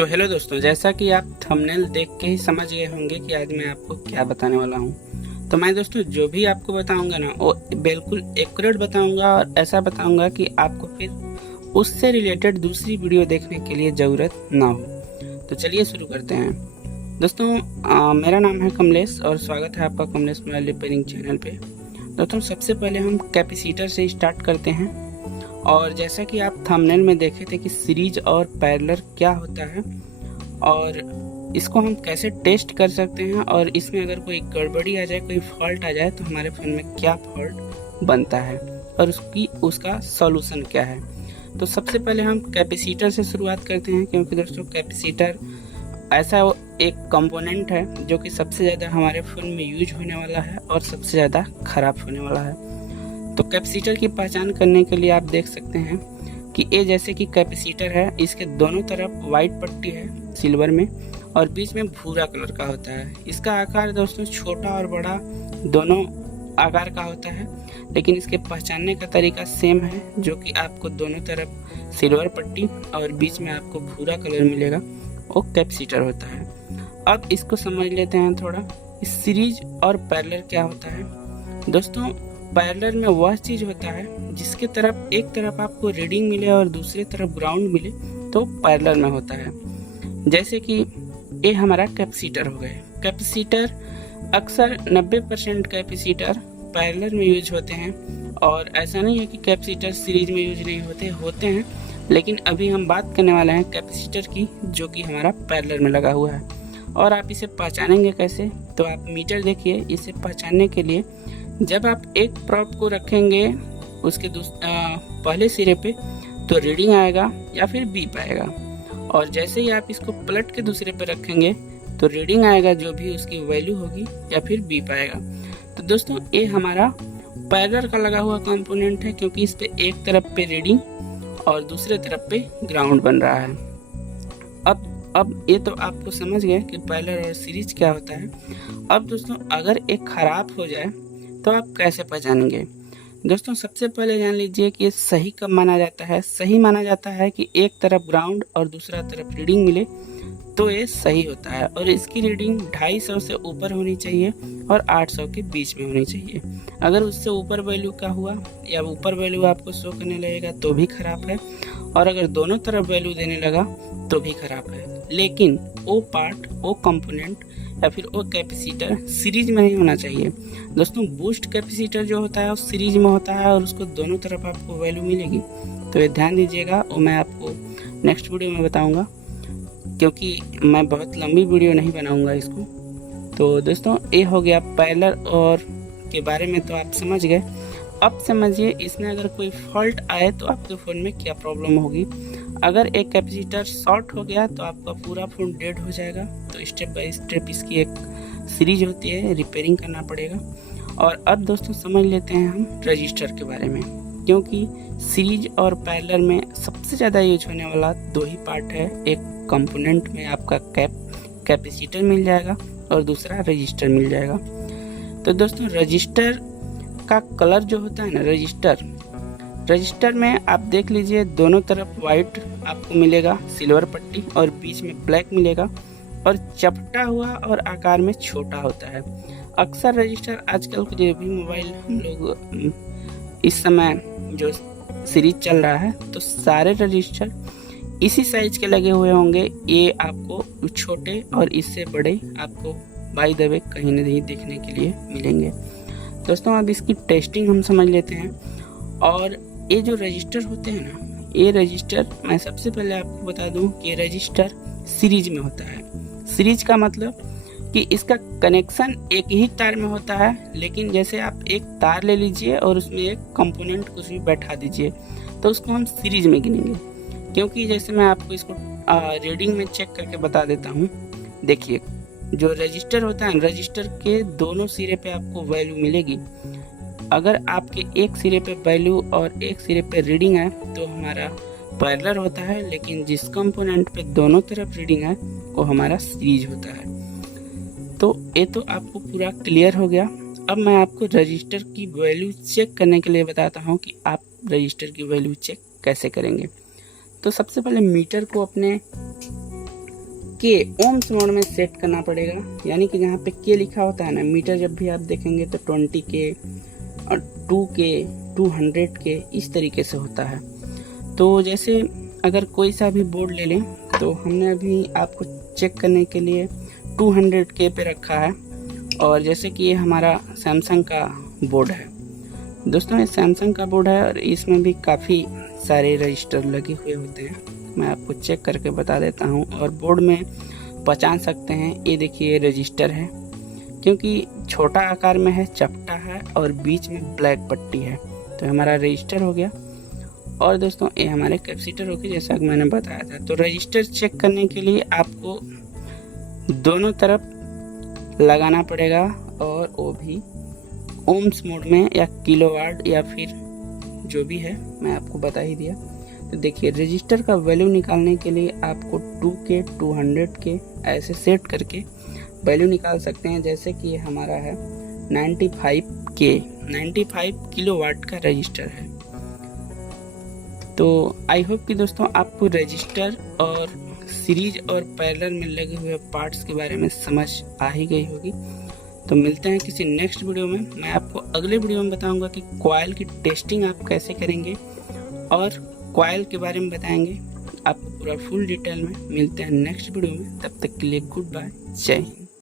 तो हेलो दोस्तों, जैसा कि आप थंबनेल देख के ही समझ गए होंगे कि आज मैं आपको क्या बताने वाला हूँ। तो मैं दोस्तों जो भी आपको बताऊंगा ना, वो बिल्कुल एक्यूरेट बताऊंगा और ऐसा बताऊंगा कि आपको फिर उससे रिलेटेड दूसरी वीडियो देखने के लिए ज़रूरत ना हो। तो चलिए शुरू करते हैं दोस्तों। मेरा नाम है कमलेश और स्वागत है आपका कमलेश मोबाइल रिपेयरिंग चैनल पे। दोस्तों सबसे पहले हम कैपेसिटर से स्टार्ट करते हैं। और जैसा कि आप थंबनेल में देखे थे कि सीरीज और पैरेलल क्या होता है और इसको हम कैसे टेस्ट कर सकते हैं, और इसमें अगर कोई गड़बड़ी आ जाए, कोई फॉल्ट आ जाए तो हमारे फ़ोन में क्या फॉल्ट बनता है और उसका सॉल्यूशन क्या है। तो सबसे पहले हम कैपेसिटर से शुरुआत करते हैं, क्योंकि दोस्तों कैपेसिटर ऐसा एक कंपोनेंट है जो कि सबसे ज़्यादा हमारे फ़ोन में यूज होने वाला है और सबसे ज़्यादा ख़राब होने वाला है। तो कैपेसिटर की पहचान करने के लिए आप देख सकते हैं कि ये जैसे कि कैपेसिटर है, इसके दोनों तरफ वाइट पट्टी है सिल्वर में और बीच में भूरा कलर का होता है। इसका आकार दोस्तों छोटा और बड़ा दोनों आकार का होता है, लेकिन इसके पहचानने का तरीका सेम है, जो कि आपको दोनों तरफ सिल्वर पट्टी और बीच में आपको भूरा कलर मिलेगा, वो कैपेसिटर होता है। अब इसको समझ लेते हैं थोड़ा। इस सीरीज और पैरेलल क्या होता है दोस्तों। पैरेलल में वह चीज़ होता है जिसके तरफ एक तरफ आपको रीडिंग मिले और दूसरी तरफ ग्राउंड मिले, तो पैरेलल में होता है। जैसे कि ये हमारा कैपेसिटर हो गए। कैपेसिटर अक्सर 90% कैपेसिटर पैरेलल में यूज होते हैं, और ऐसा नहीं है कि कैपेसिटर सीरीज में यूज नहीं होते हैं, लेकिन अभी हम बात करने वाले हैं कैपेसिटर की, जो कि हमारा पैरेलल में लगा हुआ है। और आप इसे पहचानेंगे कैसे, तो आप मीटर देखिए। इसे पहचानने के लिए जब आप एक प्रॉप को रखेंगे उसके पहले सिरे पे, तो रीडिंग आएगा या फिर बीप आएगा, और जैसे ही आप इसको पलट के दूसरे पे रखेंगे तो रीडिंग आएगा, जो भी उसकी वैल्यू होगी, या फिर बीप आएगा। तो दोस्तों ये हमारा पैरेलल का लगा हुआ कंपोनेंट है, क्योंकि इस पे एक तरफ पे रीडिंग और दूसरे तरफ पे ग्राउंड बन रहा है। अब ये तो आपको समझ गए कि पैरेलल और सीरीज क्या होता है। अब दोस्तों अगर एक खराब हो जाए तो आप कैसे पहचानेंगे। दोस्तों सबसे पहले जान लीजिए कि ये सही कब माना जाता है। सही माना जाता है कि एक तरफ ग्राउंड और दूसरा तरफ रीडिंग मिले तो ये सही होता है, और इसकी रीडिंग 250 से ऊपर होनी चाहिए और 800 के बीच में होनी चाहिए। अगर उससे ऊपर वैल्यू का हुआ या ऊपर वैल्यू आपको शो करने लगेगा तो भी खराब है, और अगर दोनों तरफ वैल्यू देने लगा तो भी खराब है। लेकिन वो पार्ट, वो कंपोनेंट या फिर वो कैपेसिटर सीरीज में नहीं होना चाहिए। दोस्तों बूस्ट कैपेसिटर जो होता है वो सीरीज में होता है, और उसको दोनों तरफ आपको वैल्यू मिलेगी। तो ये ध्यान दीजिएगा, और मैं आपको नेक्स्ट वीडियो में बताऊंगा, क्योंकि मैं बहुत लंबी वीडियो नहीं बनाऊंगा इसको। तो दोस्तों ये हो गया पैरेलल और के बारे में, तो आप समझ गए। अब समझिए इसमें अगर कोई फॉल्ट आए तो आपके फ़ोन में क्या प्रॉब्लम होगी। अगर एक कैपेसिटर शॉर्ट हो गया तो आपका पूरा फ़ोन डेड हो जाएगा। तो स्टेप बाय स्टेप इसकी एक सीरीज होती है, रिपेयरिंग करना पड़ेगा। और अब दोस्तों समझ लेते हैं हम रजिस्टर के बारे में, क्योंकि सीरीज और पैरेलल में सबसे ज़्यादा यूज होने वाला दो ही पार्ट है। एक कंपोनेंट में आपका कैपेसिटर मिल जाएगा और दूसरा रजिस्टर मिल जाएगा। तो दोस्तों रजिस्टर का कलर जो होता है ना, रजिस्टर में आप देख लीजिए दोनों तरफ वाइट आपको मिलेगा सिल्वर पट्टी, और बीच में ब्लैक मिलेगा, और चपटा हुआ और आकार में छोटा होता है। अक्सर रजिस्टर आजकल के जो भी मोबाइल हम लोग इस समय जो सीरीज चल रहा है, तो सारे रजिस्टर इसी साइज के लगे हुए होंगे। ये आपको छोटे और इससे बड़े आपको बाय द वे कहीं ना कहीं देखने के लिए मिलेंगे। दोस्तों अब इसकी टेस्टिंग हम समझ लेते हैं। और ये जो रजिस्टर होते हैं ना, ये रजिस्टर मैं सबसे पहले आपको बता दूं कि ये रजिस्टर सीरीज में होता है। सीरीज का मतलब कि इसका कनेक्शन एक ही तार में होता है, लेकिन जैसे आप एक तार ले लीजिए और उसमें एक कंपोनेंट कुछ भी बैठा दीजिए, तो उसको हम सीरीज में गिनेंगे। क्योंकि जैसे मैं आपको इसको रीडिंग में चेक करके बता देता हूँ। देखिए जो रजिस्टर होता है, रजिस्टर के दोनों सिरे पे आपको वैल्यू मिलेगी। अगर आपके एक सिरे पे वैल्यू और एक सिरे पे रीडिंग है तो हमारा पैरेलल होता है, लेकिन जिस कंपोनेंट पे दोनों तरफ रीडिंग है वो हमारा सीरीज होता है। तो ये तो आपको पूरा क्लियर हो गया। अब मैं आपको रजिस्टर की वैल्यू चेक करने के लिए बताता हूँ कि आप रजिस्टर की वैल्यू चेक कैसे करेंगे। तो सबसे पहले मीटर को अपने के ओम्स मोड में सेट करना पड़ेगा। यानी कि जहाँ पे के लिखा होता है ना, मीटर जब भी आप देखेंगे तो 20 के और 2 के 200 के इस तरीके से होता है। तो जैसे अगर कोई सा भी बोर्ड ले लें, तो हमने अभी आपको चेक करने के लिए 200 के पे रखा है। और जैसे कि ये हमारा सैमसंग का बोर्ड है दोस्तों, ये सैमसंग का बोर्ड है और इसमें भी काफ़ी सारे रजिस्टर लगे हुए होते हैं। मैं आपको चेक करके बता देता हूँ। और बोर्ड में पहचान सकते हैं, ये देखिए रजिस्टर है, क्योंकि छोटा आकार में है, चपटा है और बीच में ब्लैक पट्टी है, तो हमारा रजिस्टर हो गया। और दोस्तों ये हमारे कैपेसिटर हो गए, जैसा कि मैंने बताया था। तो रजिस्टर चेक करने के लिए आपको दोनों तरफ लगाना पड़ेगा, और वो भी ओम्स मोड में या किलोवाट या फिर जो भी है, मैं आपको बता ही दिया। तो देखिए रजिस्टर का वैल्यू निकालने के लिए आपको 2K 200 के ऐसे सेट करके वैल्यू निकाल सकते हैं। जैसे कि ये हमारा है 95 किलोवाट का रजिस्टर है। तो आई होप कि दोस्तों आपको रजिस्टर और सीरीज और पैरेलल में लगे हुए पार्ट्स के बारे में समझ आ ही गई होगी। तो मिलते हैं किसी नेक्स्ट वीडियो में। मैं आपको अगले वीडियो में बताऊंगा कि कॉइल की टेस्टिंग आप कैसे करेंगे और कॉइल के बारे में बताएंगे आपको पूरा फुल डिटेल में। मिलते हैं नेक्स्ट वीडियो में, तब तक के लिए गुड बाय, जय हिंद।